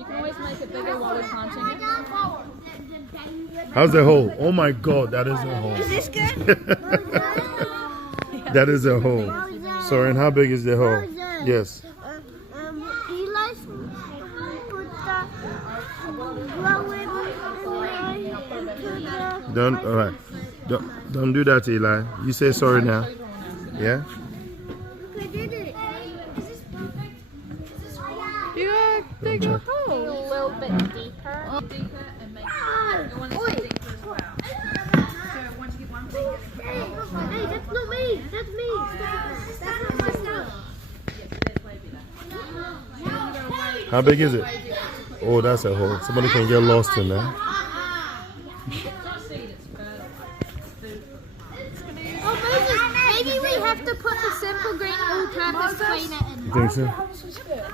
You can always make it bigger while we're planting it. How's the hole? Oh my God, that is a hole. Is this good? That is a hole. Soren, how big is the hole? Yes. Eli's put the Don't. All right. Don't do that, Eli. You say sorry now. Yeah. I did it. You gotta dig a hole. A little bit deeper. Deeper and make it. You want it deeper as well. So once you get one thing, Hey, that's not me. That's me. That's not my stuff. How big is it? Oh, that's a hole. Somebody can get lost in there. Maybe we have to put the simple green all-purpose cleaner in. You think so?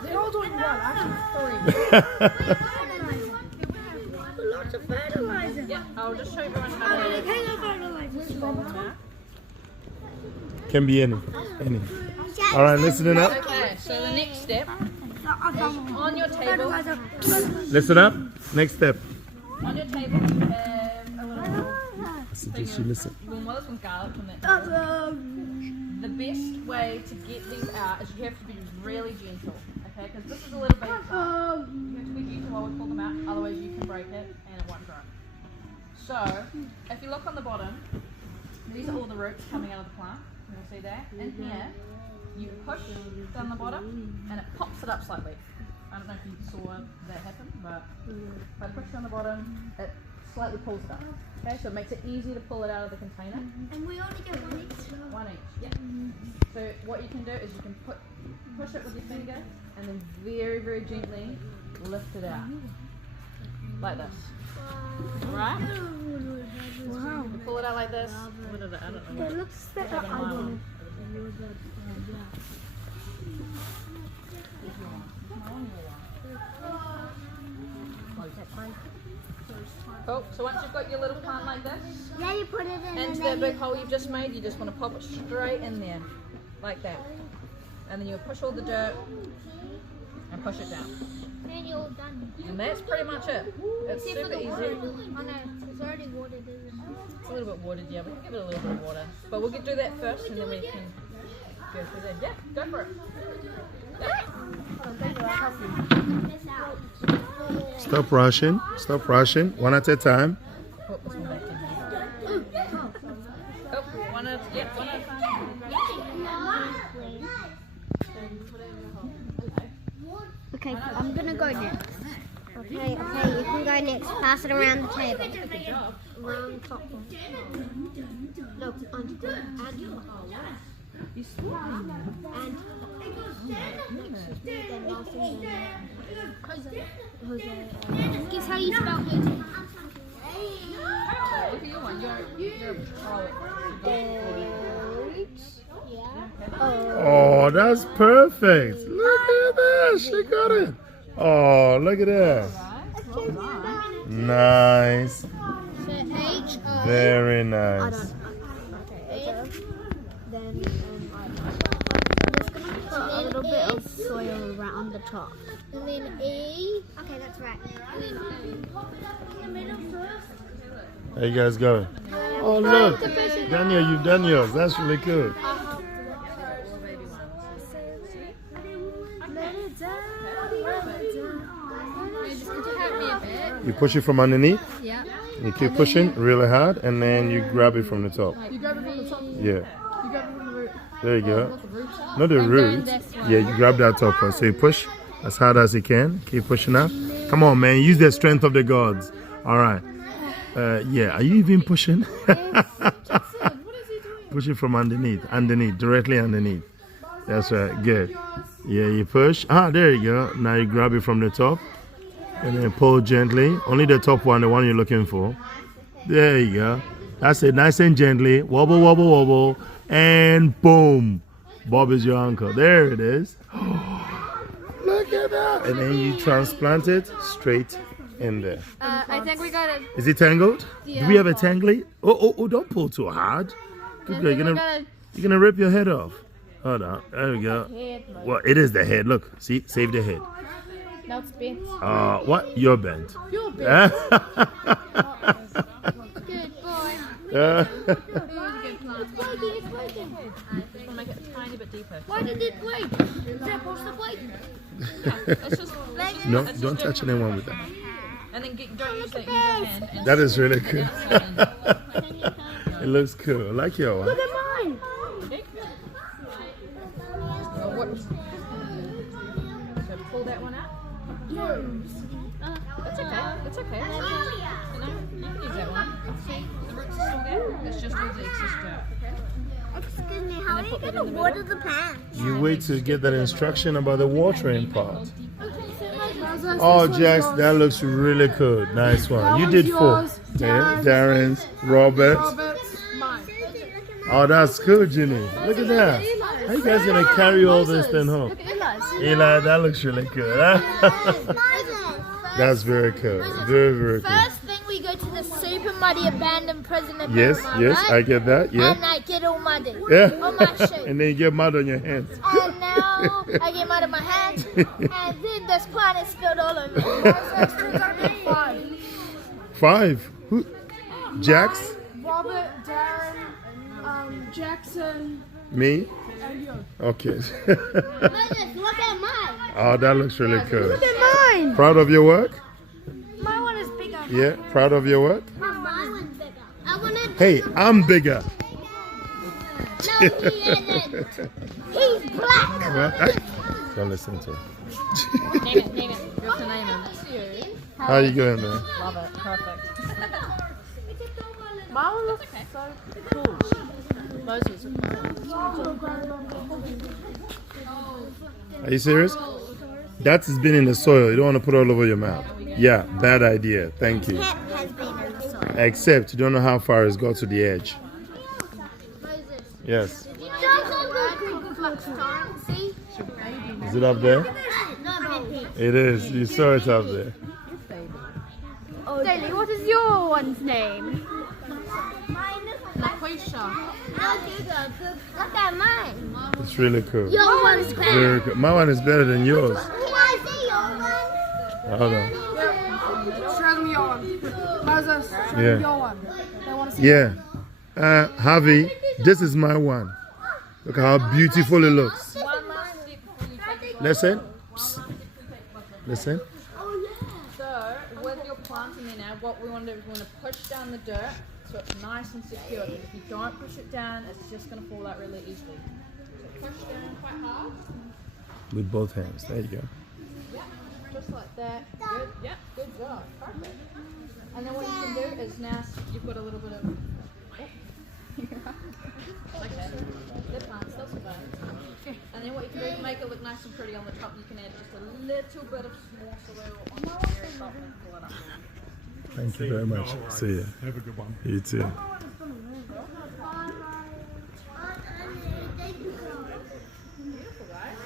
They're all doing one, actually Lots of fertilizer. yeah, I'll just show everyone how to. Can be any. Any. All right, listening up. Okay, so the next step on your table. Listen up. Next step. On your table, you have a little. Did she listen? Well, some garlic from that. The best way to get these out is you have to be really gentle, okay? Because this is a little baby plant. You have to be gentle while we pull them out, otherwise you can break it and it won't grow. So, if you look on the bottom, these are all the roots coming out of the plant. You'll see that. In here, you push down the bottom and it pops it up slightly. I don't know if you saw that happen, but if I push on the bottom, it slightly pulls it up. Okay, so it makes it easier to pull it out of the container. And we only get one each. One each, yeah. So what you can do is you can push it with your finger and then very, very gently lift it out. Like this. Alright? Wow. You pull it out like this. What is it? I don't know. It looks better. Seven I mile. want Oh, so once you've got your little plant like this, Yeah, you put it in. into that big hole you've just made, you just want to pop it straight in there. Like that. And then you'll push all the dirt and push it down. And you're all done. And that's pretty much it. It's super easy. Oh no, it's already watered, isn't it? It's a little bit watered, yeah. We can give it a little bit of water. But we'll do that first and then we can go through there. Yeah, go for it. Stop rushing. Stop rushing. One at a time. Put this one back in here. Oh, one at a time. Okay, I'm gonna go next. Okay, you can go next. Pass it around the table. Around the top one. No, on the and You swap. then last thing. Jose. Guess how you spell Jose? Look at your one. You're a pro. Yeah. Oh, that's perfect. Look at that. She got it. Oh, look at that. Nice. So H O. Very I nice. don't know. Okay, F. Then I'm just gonna put a little bit of soil around the top. And then E. Okay, that's right. And then How you guys going? Oh, look. Daniel, you've done yours. That's really good. You push it from underneath. Yeah. You keep pushing really hard, and then you grab it from the top. You grab it from the top. Yeah. You grab it from the root. There you go. Not the root. Not the And root. then this one. Yeah, you grab that top one. So you push as hard as you can. Keep pushing up. Come on, man. Use the strength of the gods. All right. Yeah. Are you even pushing? Push it from underneath. Underneath. Directly underneath. That's right. Good. Yeah, you push. Ah, there you go. Now you grab it from the top. And then pull gently. Only the top one, the one you're looking for. There you go. That's it. Nice and gently. Wobble, wobble, wobble. And boom. Bob is your uncle. There it is. Look at that. And then you transplant it straight in there. I think we got it. Is it tangled? Yeah. Do we have a tangly? Oh, don't pull too hard. Good girl. You're gonna rip your head off. Hold on. There we go. Well, it is the head. Look. See? Save the head. Now it's bent. What? You're bent. You're bent. Good boy. Just want to make it a tiny bit deeper. Why did it break? Is that supposed to break? It's just No, it's don't just touch anyone with that. and then don't use that. Use your hand. And That is really cool. It looks cool. I like your one. Look at mine. So pull that one out. That's okay. That's okay. You know, you can use that one. See, the roots are still there. It's just all the excess dirt. Excuse me, how are you going to water the plant? You wait to get that instruction about the watering part. Oh, Jax, that looks really cool. Nice one. You did 4. yours, Yeah, Darren's, Robert's. Robert's, mine. Oh, that's cool, Ginny. Look at that. How you guys gonna carry all this thing home? Look at Eli's. Eli, that looks really cool. That's very cool. Very, very cool. First thing, we go to the super muddy abandoned prison in Yes, Panama, yes, right? I get that. And Yeah. I get all muddy Yeah. on my shoe. And then you get mud on your hands. And now I get mud on my hands. And then this plant is spilled all over me. 5. Who? Jax? Robert, Darren, Jackson, Me? and you. Okay. Moses, look at mine. Oh, that looks really cool. Look at mine. Proud of your work? My one is bigger. Yeah. Proud of your work? My one's bigger. I want to. Hey, I'm bigger. No, he isn't. He's black. Don't listen to him. Name it. Name it. You have to name him. How you going, man? Love it. Perfect. My one looks so cool. Moses. Are you serious? That's been in the soil. You don't want to put it all over your mouth. Yeah, bad idea. Thank you. Pep has been in the soil. Except you don't know how far it's got to the edge. Moses. Yes. You know see? Is it up there? No, It is. You saw it up there. Daily, what is your one's name? LaQuisha. Look at mine. It's really cool. Your one's better. Very cool. My one is better than yours. Can I see your one? Hold on. Show them your one. Moses, show Yeah. them your one. They want to see Yeah. Harvey, this is my one. Look how beautiful it looks. One last step before you take it. Listen. Psst. Listen. So, with your planting there now, what we want to do is we want to push down the dirt so it's nice and secure. Because if you don't push it down, it's just going to fall out really easily. So push down quite hard. With both hands. There you go. Yep, just like that. Good. Yep, good job. Perfect. And then what you can do is now you've got a little bit of. Like that. The plants, they'll survive. And then what you can do to make it look nice and pretty on the top, you can add just a little bit of small soil on the very top and pull it up. Thank you very much. See you. Have a good one. You too. Beautiful, right?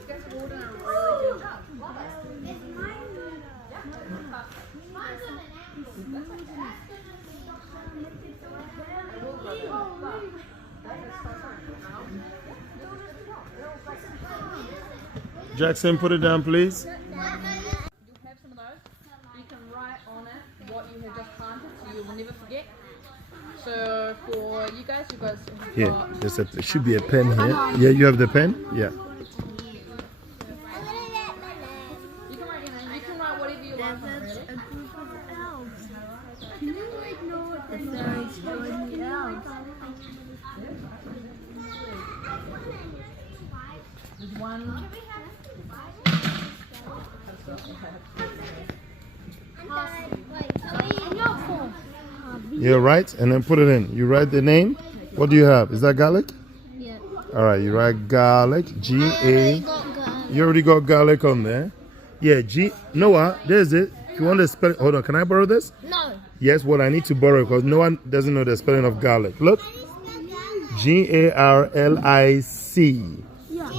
You guys have all done a really good job. Love it. Jackson, put it down, please. You'll have some of those. You can write on it what you have just planted so you will never forget. So for you guys, Here, there's a, there should be a pen here. Yeah, you have the pen? Yeah. You can write your name. You can write whatever you like on it, really. There's one. You're right, and then put it in. You write the name. What do you have? Is that garlic? Yeah. All right, you write garlic. G-A. You already got garlic on there. Yeah, G. Noah, there's it. If you want to spell it, hold on. Can I borrow this? No. Yes, well, I need to borrow it because no one doesn't know the spelling of garlic. Look. G-A-R-L-I-C.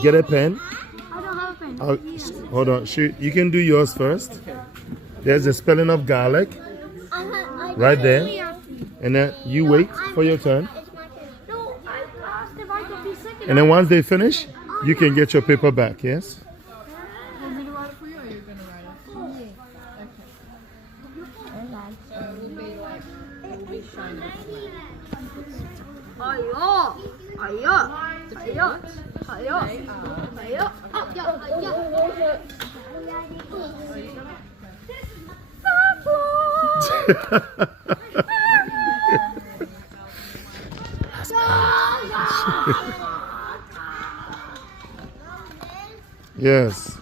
Get a pen. I don't have a pen. Hold on. Shoot. You can do yours first. There's the spelling of garlic right there. And then you wait for your turn. No, I asked if I could be second. And then once they finish, you can get your paper back, yes? Want me to write it for you or you gonna write it? Okay. So it will be like, it will be shown as Yes.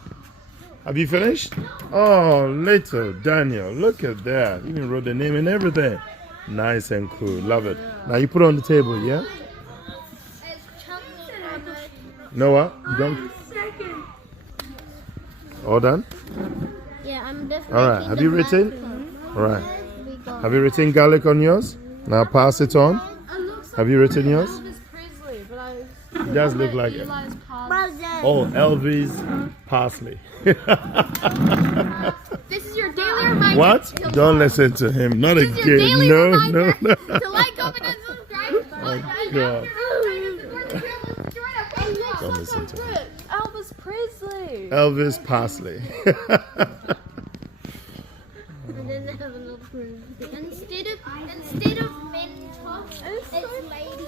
Have you finished? Oh, little Daniel, look at that. You even wrote the name and everything. Nice and cool. Love it. Now you put it on the table, yeah? Noah, you done? All done? Yeah, I'm just. All right. Have you written? All right. Have you written garlic on yours? Now pass it on. Have you written yours? Elvis Presley, but I. It does look like it. Eli's past. Oh, Elvis Parsley. This is your daily reminder. What? Don't listen to him. Not This is your again. daily No, reminder no, no. to like, comment, and subscribe. Oh, God. Don't listen to him. Elvis Presley. Elvis Parsley. And then they have a little proof. Instead of Mentos, it's Lady.